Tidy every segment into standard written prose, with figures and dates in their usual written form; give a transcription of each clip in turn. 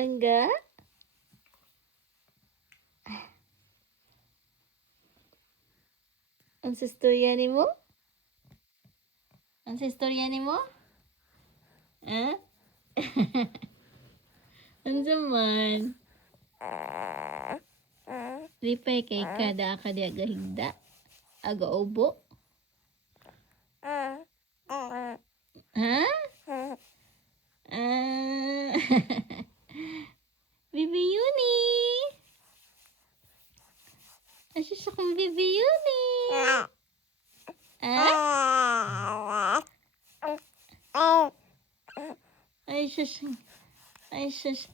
Langga? Ang istorya nimo? Ang istorya nimo? Ha? Unsa man? Lipay kay kada ka di aga higda? Aga ubo? Ha? Bibi Yuni! Asus akong Bibi Yuni! Ha? Ay, sus. Ay, sus.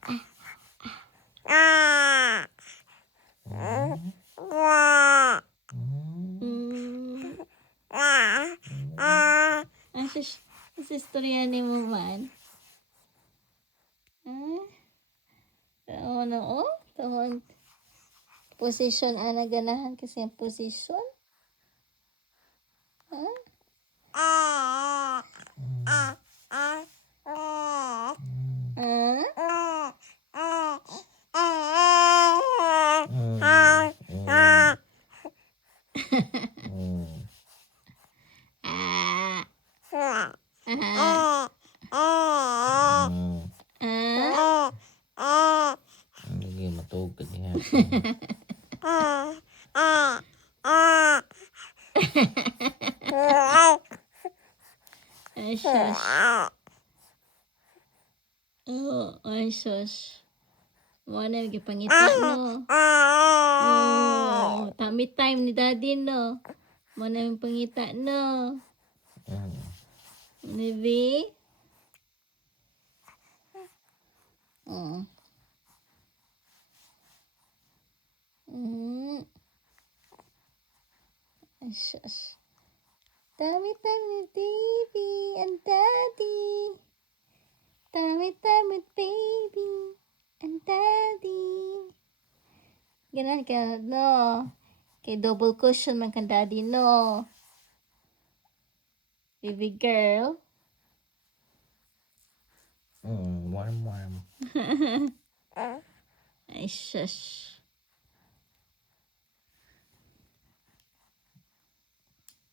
Ay, sus. Ang istorya ni mo man. Ano, oh? Tahon. Position, ganahan kasi ang position. Lagi matugad niya. Ay, sus. Oh, ay, sus. Wala yung gipangita, no? Oh, tummy time ni daddy, no? Wala yung pangita, no? Baby? Oh. Ay, sus. Tummy time with baby and daddy. Tummy time with baby and daddy. Ganun ka, no? Kay double cushion man kang daddy, no? Baby girl. Warm. Ay, shush.